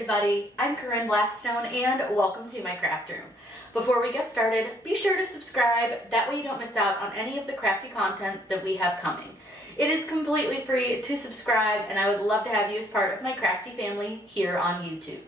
everybody, I'm Corinne Blackstone and welcome to my craft room. Before we get started, be sure to subscribe, that way you don't miss out on any of the crafty content that we have coming. It is completely free to subscribe and I would love to have you as part of my crafty family here on YouTube.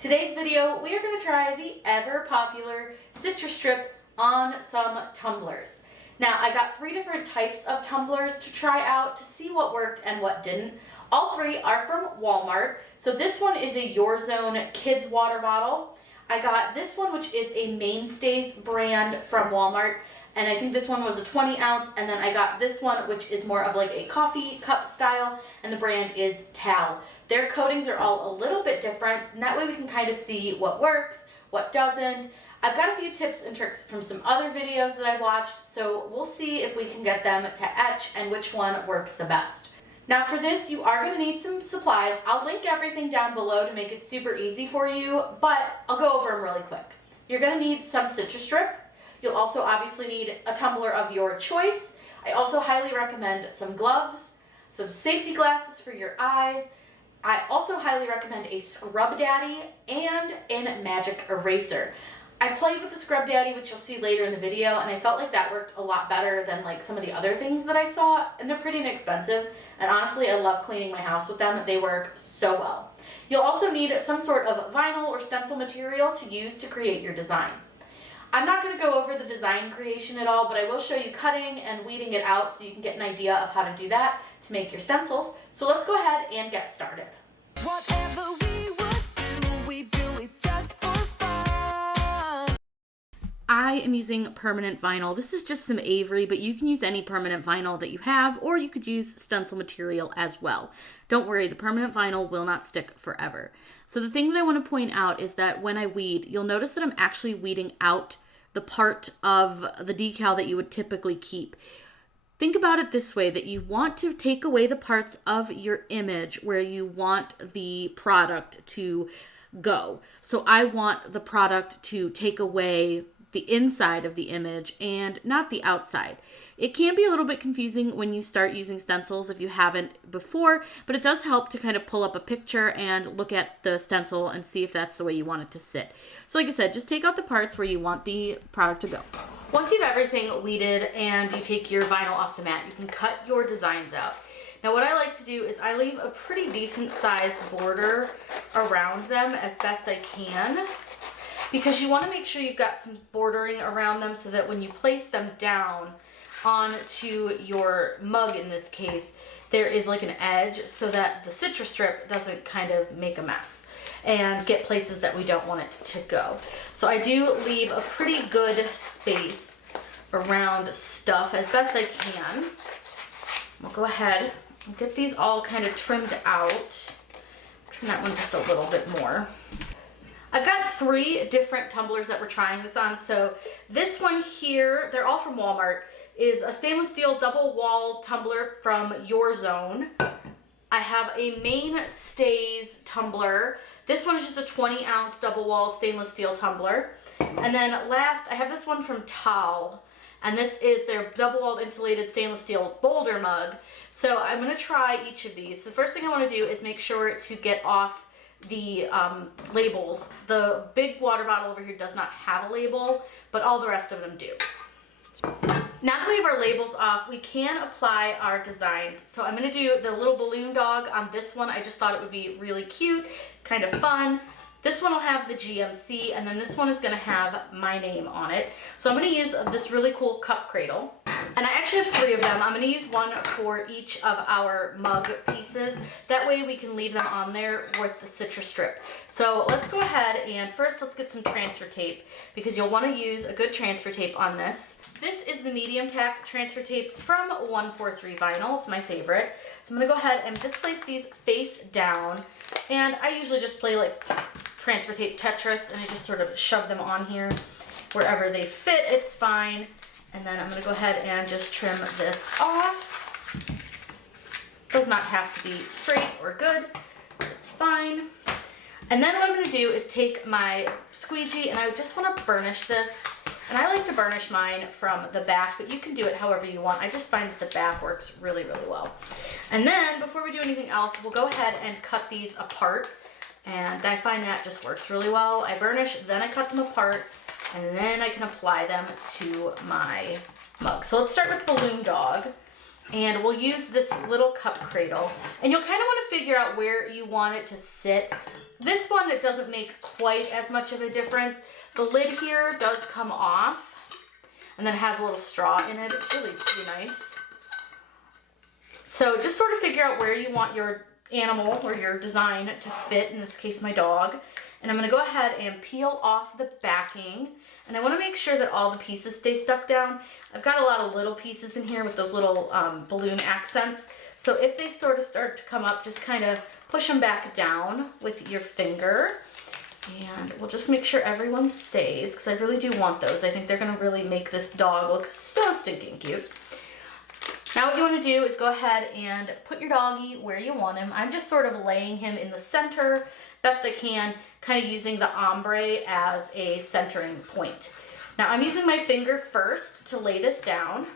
Today's video, we are going to try the ever popular Citristrip on some tumblers. Now, I got 3 different types of tumblers to try out to see what worked and what didn't. All 3 are from Walmart. So this one is a Your Zone kids water bottle. I got this one, which is a Mainstays brand from Walmart. And I think this one was a 20 ounce. And then I got this one, which is more of like a coffee cup style. And the brand is Tal. Their coatings are all a little bit different. And that way we can kind of see what works, what doesn't. I've got a few tips and tricks from some other videos that I watched. So we'll see if we can get them to etch and which one works the best. Now for this, you are going to need some supplies. I'll link everything down below to make it super easy for you, but I'll go over them really quick. You're going to need some Citristrip. You'll also obviously need a tumbler of your choice. I also highly recommend some gloves, some safety glasses for your eyes. I also highly recommend a Scrub Daddy and a magic eraser. I played with the Scrub Daddy, which you'll see later in the video, and I felt like that worked a lot better than like some of the other things that I saw, and they're pretty inexpensive, and honestly I love cleaning my house with them. They work so well. You'll also need some sort of vinyl or stencil material to use to create your design. I'm not going to go over the design creation at all, but I will show you cutting and weeding it out so you can get an idea of how to do that to make your stencils. So let's go ahead and get started. Whatever we would do, we do it just for fun. I am using permanent vinyl. This is just some Avery, but you can use any permanent vinyl that you have, or you could use stencil material as well. Don't worry, the permanent vinyl will not stick forever. So the thing that I want to point out is that when I weed, you'll notice that I'm actually weeding out the part of the decal that you would typically keep. Think about it this way, that you want to take away the parts of your image where you want the product to go. So I want the product to take away the inside of the image and not the outside. It can be a little bit confusing when you start using stencils if you haven't before, but it does help to kind of pull up a picture and look at the stencil and see if that's the way you want it to sit. So like I said, just take out the parts where you want the product to go. Once you have everything weeded and you take your vinyl off the mat, you can cut your designs out. Now what I like to do is I leave a pretty decent sized border around them as best I can, because you want to make sure you've got some bordering around them so that when you place them down onto your mug, in this case, there is like an edge so that the Citristrip doesn't kind of make a mess and get places that we don't want it to go. So I do leave a pretty good space around stuff as best I can. We'll go ahead and get these all kind of trimmed out. Trim that one just a little bit more. I've got 3 different tumblers that we're trying this on. So this one here, they're all from Walmart, is a stainless steel double wall tumbler from Your Zone. I have a Mainstays tumbler. This one is just a 20 ounce double wall stainless steel tumbler. And then last, I have this one from Tal, and this is their double walled insulated stainless steel boulder mug. So I'm gonna try each of these. So the first thing I wanna do is make sure to get off the labels. The big water bottle over here does not have a label, but all the rest of them do. Now that we have our labels off, we can apply our designs. So I'm going to do the little balloon dog on this one. I just thought it would be really cute, kind of fun. This one will have the GMC, and then this one is going to have my name on it. So I'm going to use this really cool cup cradle. And I actually have 3 of them. I'm going to use one for each of our mug pieces. That way we can leave them on there with the Citristrip. So let's go ahead and first let's get some transfer tape, because you'll want to use a good transfer tape on this. This is the medium tack transfer tape from 143 Vinyl. It's my favorite. So I'm going to go ahead and just place these face down. And I usually just play like transfer tape Tetris, and I just sort of shove them on here wherever they fit. It's fine. And then I'm going to go ahead and just trim this off. Does not have to be straight or good. It's fine. And then what I'm going to do is take my squeegee, and I just want to burnish this. And I like to burnish mine from the back, but you can do it however you want. I just find that the back works really, really well. And then before we do anything else, we'll go ahead and cut these apart. and I find that just works really well. I burnish, then I cut them apart, and then I can apply them to my mug. So let's start with Balloon Dog, and we'll use this little cup cradle, and you'll kind of want to figure out where you want it to sit. This one, it doesn't make quite as much of a difference. The lid here does come off, and then it has a little straw in it. It's really pretty nice. So just sort of figure out where you want your animal or your design to fit, in this case my dog. And I'm going to go ahead and peel off the backing, and I want to make sure that all the pieces stay stuck down. I've got a lot of little pieces in here with those little balloon accents, so if they sort of start to come up, just kind of push them back down with your finger, and we'll just make sure everyone stays, because I really do want those. I think they're going to really make this dog look so stinking cute. Now what you want to do is go ahead and put your doggy where you want him. I'm just sort of laying him in the center best I can, kind of using the ombre as a centering point. Now I'm using my finger first to lay this down,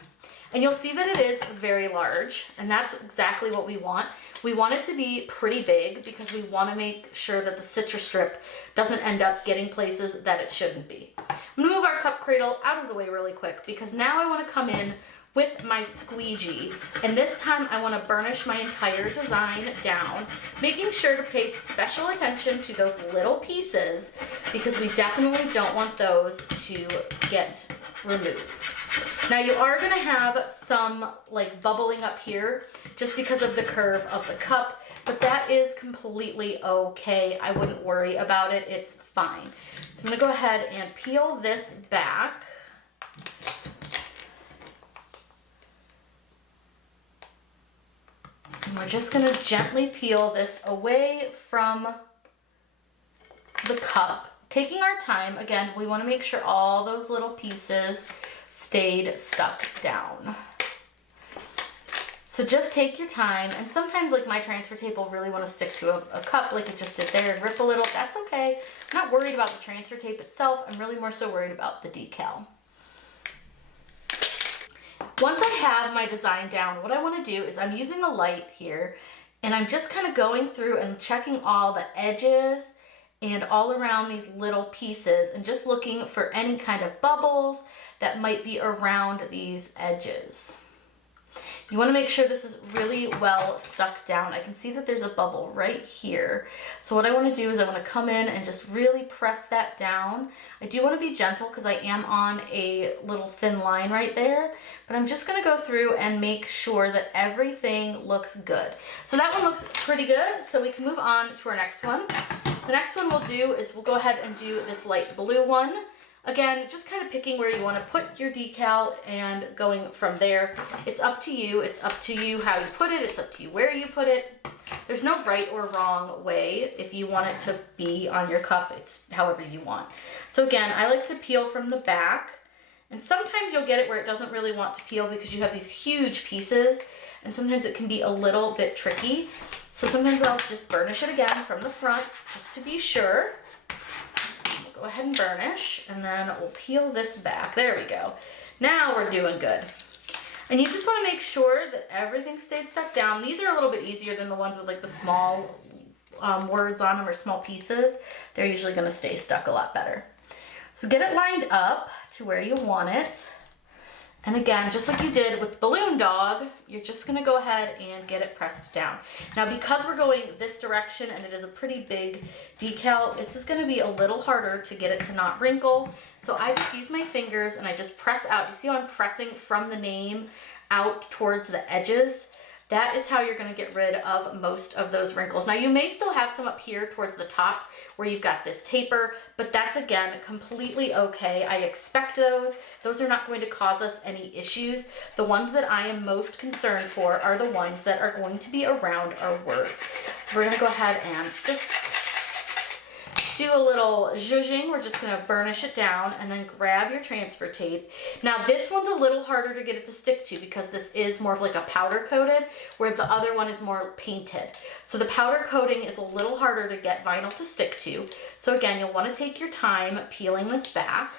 and you'll see that it is very large, and that's exactly what we want. We want it to be pretty big because we want to make sure that the Citristrip doesn't end up getting places that it shouldn't be. I'm going to move our cup cradle out of the way really quick, because now I want to come in with my squeegee, and this time I want to burnish my entire design down, making sure to pay special attention to those little pieces, because we definitely don't want those to get removed. Now you are going to have some like bubbling up here just because of the curve of the cup, but that is completely okay. I wouldn't worry about it. It's fine. So I'm going to go ahead and peel this back. And we're just going to gently peel this away from the cup, taking our time. Again, we want to make sure all those little pieces stayed stuck down. So just take your time, and sometimes like my transfer tape will really want to stick to a cup like it just did there and rip a little. That's okay. I'm not worried about the transfer tape itself. I'm really more so worried about the decal. Once I have my design down, what I want to do is I'm using a light here, and I'm just kind of going through and checking all the edges and all around these little pieces, and just looking for any kind of bubbles that might be around these edges. You want to make sure this is really well stuck down. I can see that there's a bubble right here. So what I want to do is I want to come in and just really press that down. I do want to be gentle because I am on a little thin line right there, but I'm just going to go through and make sure that everything looks good. So that one looks pretty good, so we can move on to our next one. The next one we'll do is we'll go ahead and do this light blue one. Again, just kind of picking where you want to put your decal and going from there. It's up to you. It's up to you how you put it. It's up to you where you put it. There's no right or wrong way. If you want it to be on your cup, it's however you want. So again, I like to peel from the back, and sometimes you'll get it where it doesn't really want to peel because you have these huge pieces, and sometimes it can be a little bit tricky. So sometimes I'll just burnish it again from the front just to be sure. Go ahead and burnish, and then we'll peel this back. There we go. Now we're doing good. And you just want to make sure that everything stayed stuck down. These are a little bit easier than the ones with like the small words on them or small pieces. They're usually going to stay stuck a lot better. So get it lined up to where you want it. And again, just like you did with Balloon Dog, you're just going to go ahead and get it pressed down. Now, because we're going this direction and it is a pretty big decal, this is going to be a little harder to get it to not wrinkle. So I just use my fingers and I just press out. You see how I'm pressing from the name out towards the edges? That is how you're going to get rid of most of those wrinkles. Now, you may still have some up here towards the top where you've got this taper, but that's, again, completely okay. I expect those. Those are not going to cause us any issues. The ones that I am most concerned for are the ones that are going to be around our word. So we're going to go ahead and just do a little zhuzhing. We're just going to burnish it down and then grab your transfer tape. Now this one's a little harder to get it to stick to because this is more of like a powder coated, where the other one is more painted. So the powder coating is a little harder to get vinyl to stick to. So again, you'll want to take your time peeling this back.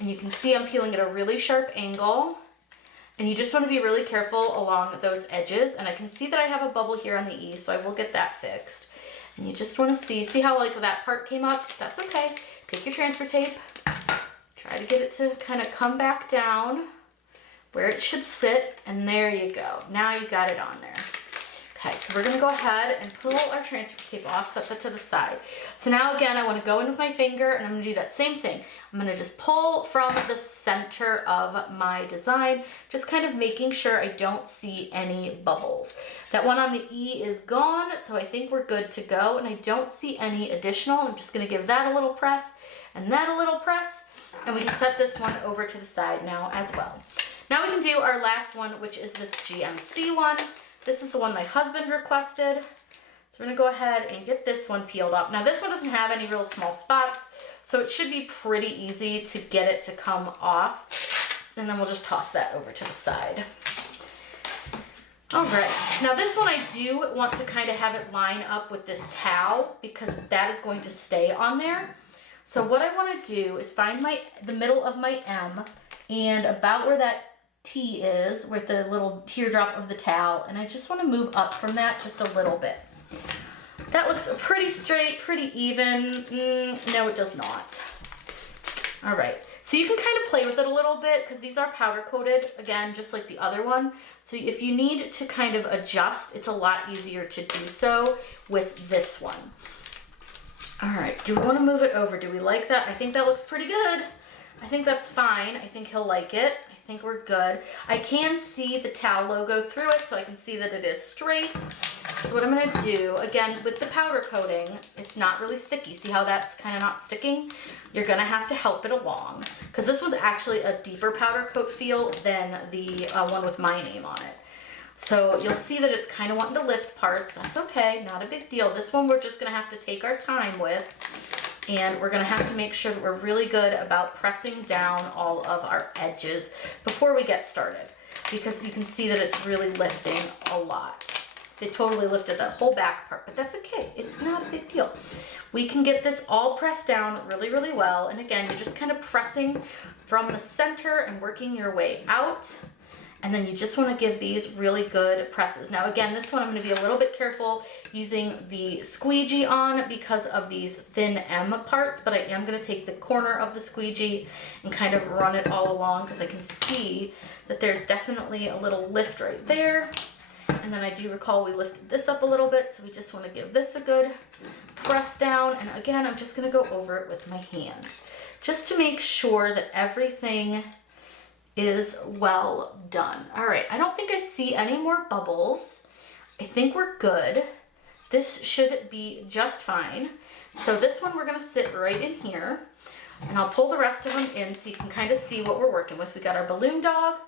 And you can see I'm peeling at a really sharp angle. And you just want to be really careful along those edges. And I can see that I have a bubble here on the E, so I will get that fixed. And you just want to see how like that part came up? That's okay. Take your transfer tape, try to get it to kind of come back down where it should sit, and there you go. Now you got it on there. Okay, so we're gonna go ahead and pull our transfer tape off, set that to the side. So now again, I wanna go in with my finger and I'm gonna do that same thing. I'm gonna just pull from the center of my design, just kind of making sure I don't see any bubbles. That one on the E is gone, so I think we're good to go, and I don't see any additional. I'm just gonna give that a little press and that a little press, and we can set this one over to the side now as well. Now we can do our last one, which is this GMC one. This is the one my husband requested. So we're gonna go ahead and get this one peeled up. Now this one doesn't have any real small spots, so it should be pretty easy to get it to come off. And then we'll just toss that over to the side. All right, now this one I do want to kind of have it line up with this towel because that is going to stay on there. So what I wanna do is find the middle of my M and about where that T is, with the little teardrop of the towel, and I just want to move up from that just a little bit. That looks pretty straight, pretty even. No, it does not. All right, so you can kind of play with it a little bit because these are powder coated, again, just like the other one. So if you need to kind of adjust, it's a lot easier to do so with this one. All right, do we want to move it over? Do we like that? I think that looks pretty good. I think that's fine. I think he'll like it. I think we're good. I can see the towel logo through it, so I can see that it is straight. So what I'm gonna do, again, with the powder coating, it's not really sticky. See how that's kind of not sticking? You're gonna have to help it along, because this one's actually a deeper powder coat feel than the one with my name on it. So you'll see that it's kind of wanting to lift parts. That's okay, not a big deal. This one we're just gonna have to take our time with. And we're gonna have to make sure that we're really good about pressing down all of our edges before we get started, because you can see that it's really lifting a lot. It totally lifted that whole back part, but that's okay. It's not a big deal. We can get this all pressed down really, really well. And again, you're just kind of pressing from the center and working your way out. And then you just want to give these really good presses. Now again, this one I'm going to be a little bit careful using the squeegee on because of these thin M parts, but I am going to take the corner of the squeegee and kind of run it all along because I can see that there's definitely a little lift right there. And then I do recall we lifted this up a little bit, so we just want to give this a good press down. And again, I'm just going to go over it with my hand just to make sure that everything is well done. All right, I don't think I see any more bubbles. I think we're good. This should be just fine. So this one we're gonna sit right in here, and I'll pull the rest of them in so you can kind of see what we're working with. We got our balloon dog,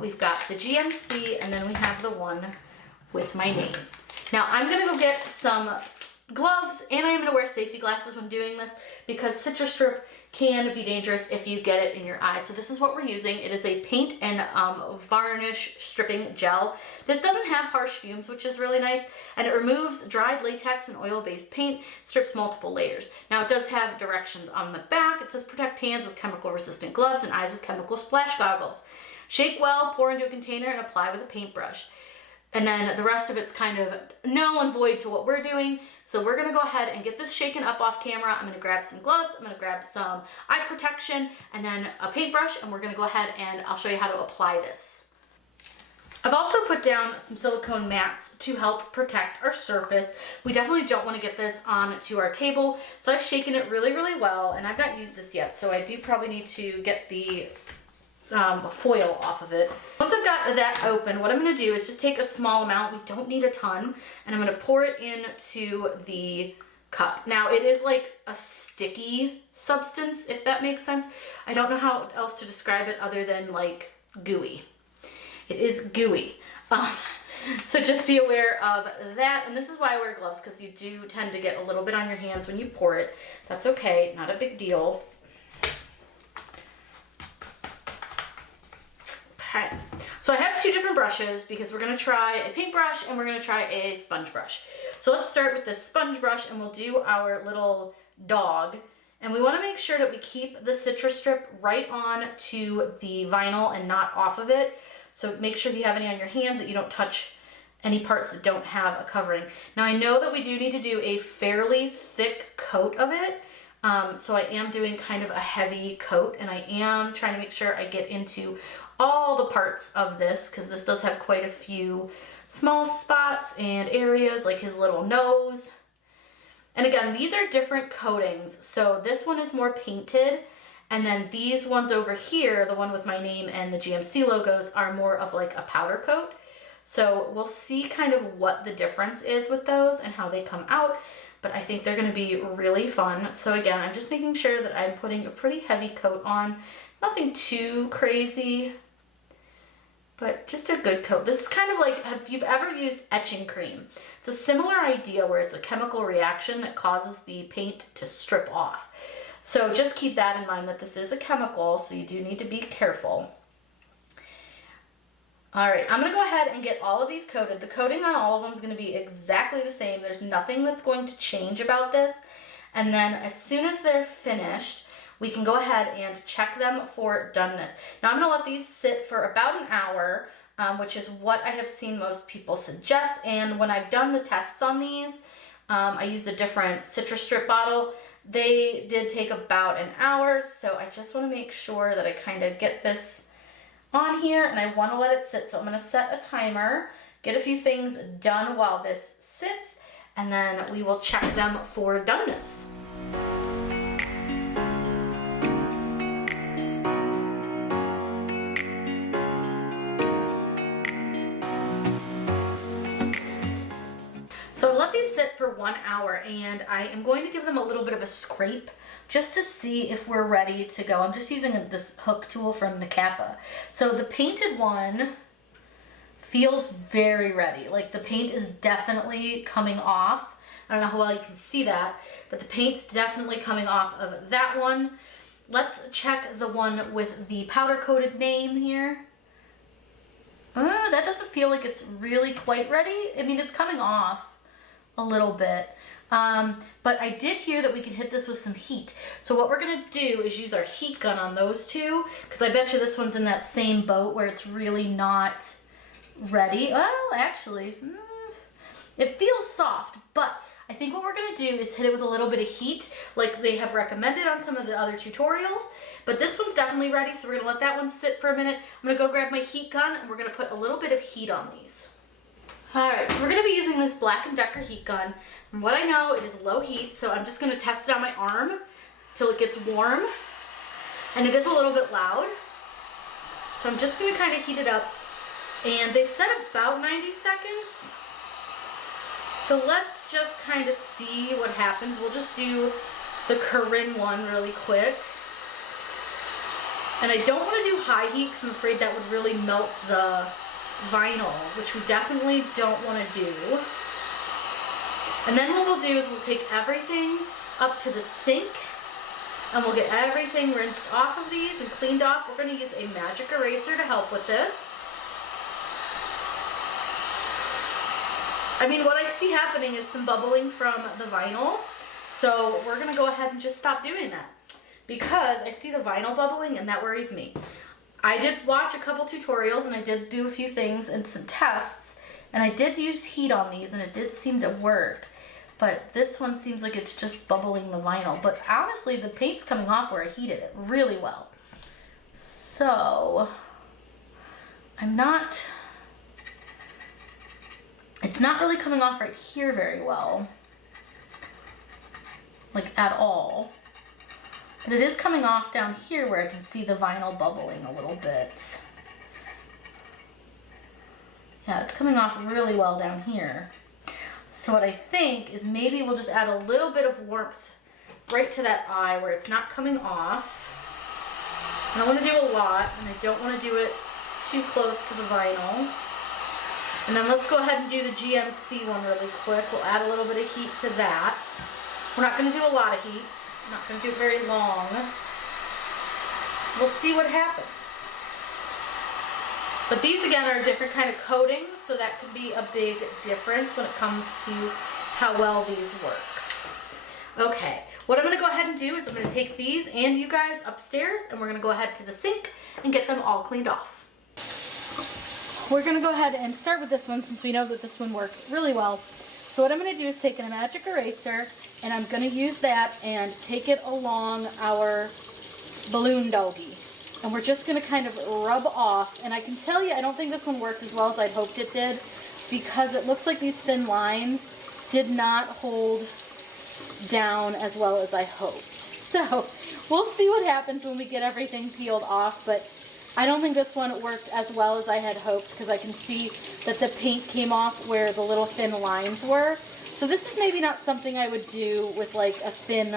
we've got the GMC, and then we have the one with my name. Now I'm gonna go get some gloves, and I'm gonna wear safety glasses when doing this because Citristrip can be dangerous if you get it in your eye. So this is what we're using. It is a paint and varnish stripping gel. This doesn't have harsh fumes, which is really nice, and it removes dried latex and oil-based paint, strips multiple layers. Now it does have directions on the back. It says protect hands with chemical-resistant gloves and eyes with chemical splash goggles. Shake well, pour into a container, and apply with a paintbrush. And then the rest of it's kind of null and void to what we're doing. So we're gonna go ahead and get this shaken up off camera. I'm gonna grab some gloves, I'm gonna grab some eye protection, and then a paintbrush, and we're gonna go ahead and I'll show you how to apply this. I've also put down some silicone mats to help protect our surface. We definitely don't wanna get this onto our table. So I've shaken it really, really well, and I've not used this yet, so I do probably need to get the foil off of it. Once I've got that open, what I'm going to do is just take a small amount, we don't need a ton, and I'm going to pour it into the cup. Now it is like a sticky substance, if that makes sense. I don't know how else to describe it other than like gooey. It is gooey. So just be aware of that, and this is why I wear gloves, because you do tend to get a little bit on your hands when you pour it. That's okay, not a big deal. Okay, so I have two different brushes because we're gonna try a paintbrush and we're gonna try a sponge brush. So let's start with this sponge brush and we'll do our little dog. And we wanna make sure that we keep the Citristrip right on to the vinyl and not off of it. So make sure if you have any on your hands that you don't touch any parts that don't have a covering. Now I know that we do need to do a fairly thick coat of it, so I am doing kind of a heavy coat, and I am trying to make sure I get into all the parts of this, because this does have quite a few small spots and areas, like his little nose. And again, these are different coatings. So this one is more painted, and then these ones over here, the one with my name and the GMC logos, are more of like a powder coat. So we'll see kind of what the difference is with those and how they come out, but I think they're gonna be really fun. So again, I'm just making sure that I'm putting a pretty heavy coat on, nothing too crazy, but just a good coat. This is kind of like, if you've ever used etching cream, it's a similar idea where it's a chemical reaction that causes the paint to strip off. So just keep that in mind, that this is a chemical, so you do need to be careful. All right, I'm gonna go ahead and get all of these coated. The coating on all of them is gonna be exactly the same. There's nothing that's going to change about this. And then as soon as they're finished, we can go ahead and check them for doneness. Now I'm gonna let these sit for about an hour, which is what I have seen most people suggest. And when I've done the tests on these, I used a different Citristrip bottle. They did take about an hour, so I just wanna make sure that I kind of get this on here, and I want to let it sit. So I'm going to set a timer, get a few things done while this sits, and then we will check them for doneness. So I've let these sit for 1 hour, and I am going to give them a little bit of a scrape just to see if we're ready to go. I'm just using this hook tool from Nakapa. So the painted one feels very ready. Like the paint is definitely coming off. I don't know how well you can see that, but the paint's definitely coming off of that one. Let's check the one with the powder coated name here. That doesn't feel like it's really quite ready. I mean, it's coming off a little bit. But I did hear that we can hit this with some heat. So what we're gonna do is use our heat gun on those two, because I bet you this one's in that same boat where it's really not ready. Well, actually, it feels soft, but I think what we're gonna do is hit it with a little bit of heat, like they have recommended on some of the other tutorials. But this one's definitely ready, so we're gonna let that one sit for a minute. I'm gonna go grab my heat gun, and we're gonna put a little bit of heat on these. All right, so we're gonna be using this Black & Decker heat gun. From what I know, it is low heat, so I'm just gonna test it on my arm till it gets warm. And it is a little bit loud. So I'm just gonna kind of heat it up. And they said about 90 seconds. So let's just kind of see what happens. We'll just do the Corinne one really quick. And I don't want to do high heat because I'm afraid that would really melt the vinyl, which we definitely don't want to do. And then what we'll do is we'll take everything up to the sink, and we'll get everything rinsed off of these and cleaned off. We're going to use a magic eraser to help with this. I mean, what I see happening is some bubbling from the vinyl, so we're going to go ahead and just stop doing that, because I see the vinyl bubbling and that worries me. I did watch a couple tutorials and I did do a few things and some tests, and I did use heat on these and it did seem to work. But this one seems like it's just bubbling the vinyl. But honestly, the paint's coming off where I heated it really well. So, it's not really coming off right here very well. Like at all. But it is coming off down here where I can see the vinyl bubbling a little bit. Yeah, it's coming off really well down here. So what I think is maybe we'll just add a little bit of warmth right to that eye where it's not coming off. I don't want to do a lot, and I don't want to do it too close to the vinyl. And then let's go ahead and do the GMC one really quick. We'll add a little bit of heat to that. We're not going to do a lot of heat. I'm not going to do it very long. We'll see what happens. But these again are different kind of coatings, so that could be a big difference when it comes to how well these work. Okay, what I'm going to go ahead and do is I'm going to take these and you guys upstairs, and we're going to go ahead to the sink and get them all cleaned off. We're gonna go ahead and start with this one since we know that this one worked really well. So what I'm gonna do is take a magic eraser and I'm gonna use that and take it along our balloon doggy. And we're just gonna kind of rub off. And I can tell you, I don't think this one worked as well as I'd hoped it did because it looks like these thin lines did not hold down as well as I hoped. So we'll see what happens when we get everything peeled off, but I don't think this one worked as well as I had hoped because I can see that the paint came off where the little thin lines were. So this is maybe not something I would do with like a thin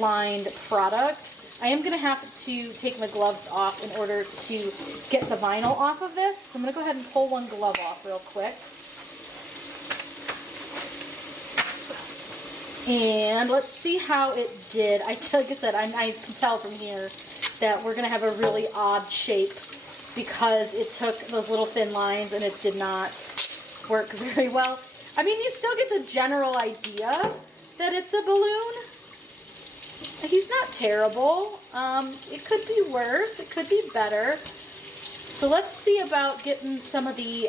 lined product. I am going to have to take my gloves off in order to get the vinyl off of this. So I'm going to go ahead and pull one glove off real quick. And let's see how it did. Like I said, I can tell from here that we're going to have a really odd shape because it took those little thin lines and it did not work very well. I mean, you still get the general idea that it's a balloon. He's not terrible. It could be worse. It could be better. So let's see about getting some of the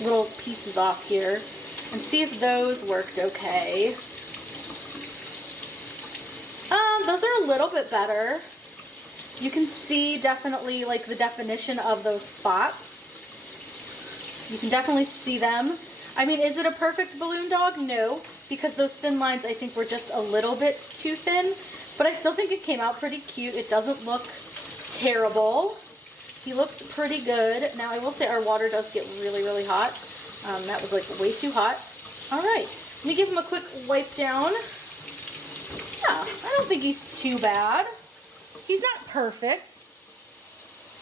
little pieces off here and see if those worked okay. Those are a little bit better. You can see definitely like the definition of those spots. You can definitely see them. I mean, is it a perfect balloon dog? No, because those thin lines I think were just a little bit too thin, but I still think it came out pretty cute. It doesn't look terrible. He looks pretty good. Now I will say our water does get really, really hot. That was like way too hot. All right, let me give him a quick wipe down. Yeah, I don't think he's too bad. He's not perfect,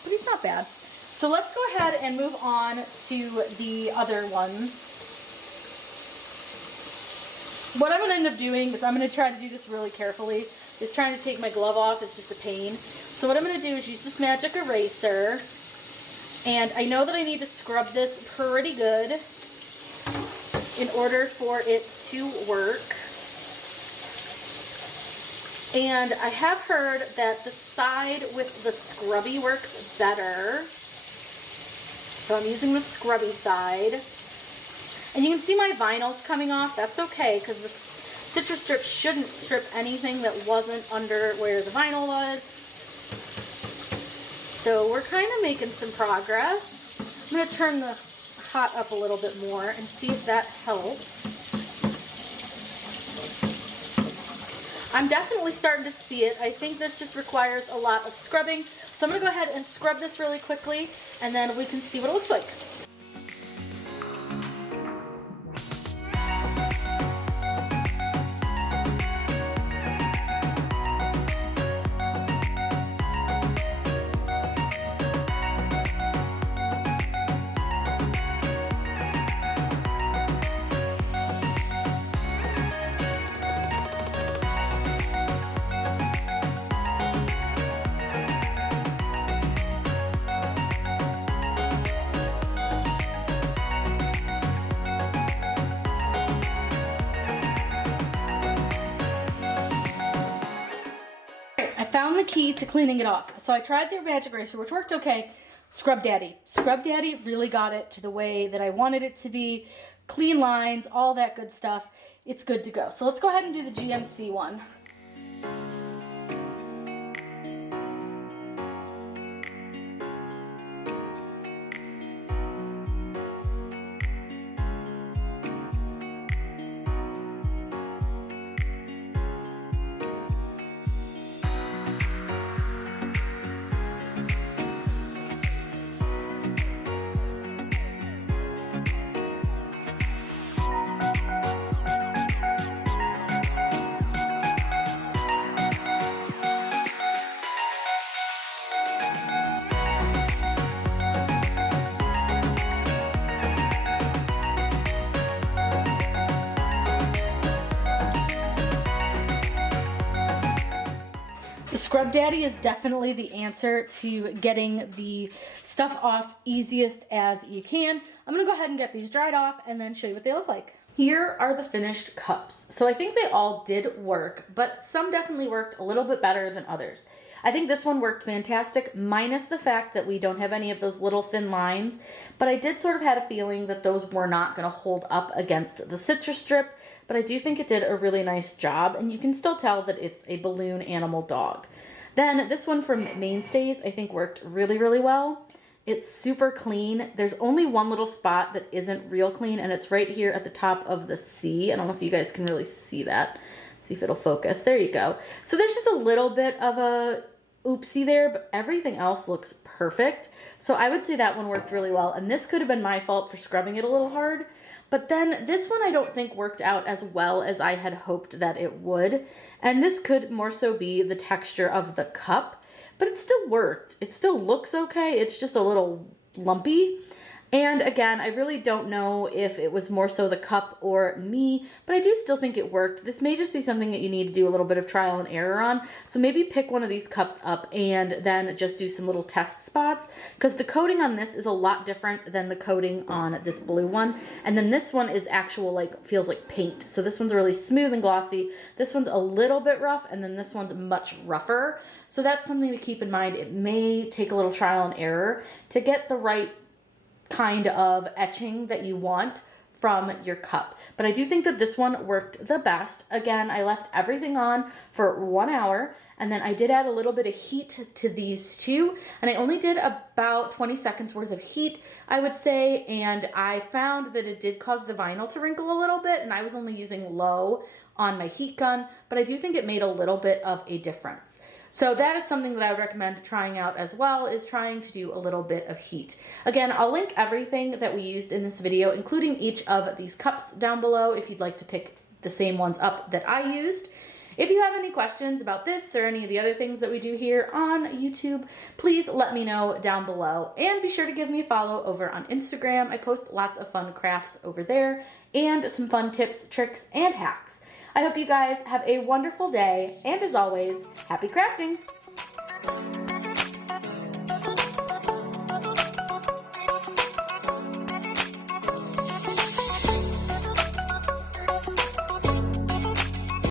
but he's not bad. So let's go ahead and move on to the other ones. What I'm going to end up doing is I'm going to try to do this really carefully. Is trying to take my glove off is just a pain. So what I'm going to do is use this magic eraser. And I know that I need to scrub this pretty good in order for it to work. And I have heard that the side with the scrubby works better. So I'm using the scrubby side. And you can see my vinyl's coming off. That's okay, because the Citristrip shouldn't strip anything that wasn't under where the vinyl was. So we're kind of making some progress. I'm going to turn the hot up a little bit more and see if that helps. I'm definitely starting to see it. I think this just requires a lot of scrubbing. So I'm going to go ahead and scrub this really quickly, and then we can see what it looks like. Found the key to cleaning it off. So I tried the magic eraser, which worked okay. Scrub Daddy. Scrub Daddy really got it to the way that I wanted it to be. Clean lines, all that good stuff. It's good to go. So let's go ahead and do the GMC one. Scrub Daddy is definitely the answer to getting the stuff off easiest as you can. I'm going to go ahead and get these dried off and then show you what they look like. Here are the finished cups. So I think they all did work, but some definitely worked a little bit better than others. I think this one worked fantastic, minus the fact that we don't have any of those little thin lines, but I did sort of had a feeling that those were not going to hold up against the Citristrip, but I do think it did a really nice job, and you can still tell that it's a balloon animal dog. Then this one from Mainstays I think worked really, really well. It's super clean. There's only one little spot that isn't real clean, and it's right here at the top of the C. I don't know if you guys can really see that. See if it'll focus. There you go. So there's just a little bit of a oopsie there, but everything else looks perfect. So I would say that one worked really well, and this could have been my fault for scrubbing it a little hard. But then this one I don't think worked out as well as I had hoped that it would. And this could more so be the texture of the cup, but it still worked. It still looks okay. It's just a little lumpy. And again, I really don't know if it was more so the cup or me, but I do still think it worked. This may just be something that you need to do a little bit of trial and error on. So maybe pick one of these cups up and then just do some little test spots, because the coating on this is a lot different than the coating on this blue one. And then this one is actual, like, feels like paint. So this one's really smooth and glossy. This one's a little bit rough, and then this one's much rougher. So that's something to keep in mind. It may take a little trial and error to get the right kind of etching that you want from your cup. But I do think that this one worked the best. Again, I left everything on for 1 hour, and then I did add a little bit of heat to these two, and I only did about 20 seconds worth of heat, I would say, and I found that it did cause the vinyl to wrinkle a little bit, and I was only using low on my heat gun, but I do think it made a little bit of a difference. So that is something that I would recommend trying out as well, is trying to do a little bit of heat. Again, I'll link everything that we used in this video, including each of these cups down below if you'd like to pick the same ones up that I used. If you have any questions about this or any of the other things that we do here on YouTube, please let me know down below. And be sure to give me a follow over on Instagram. I post lots of fun crafts over there and some fun tips, tricks, and hacks. I hope you guys have a wonderful day, and as always, happy crafting!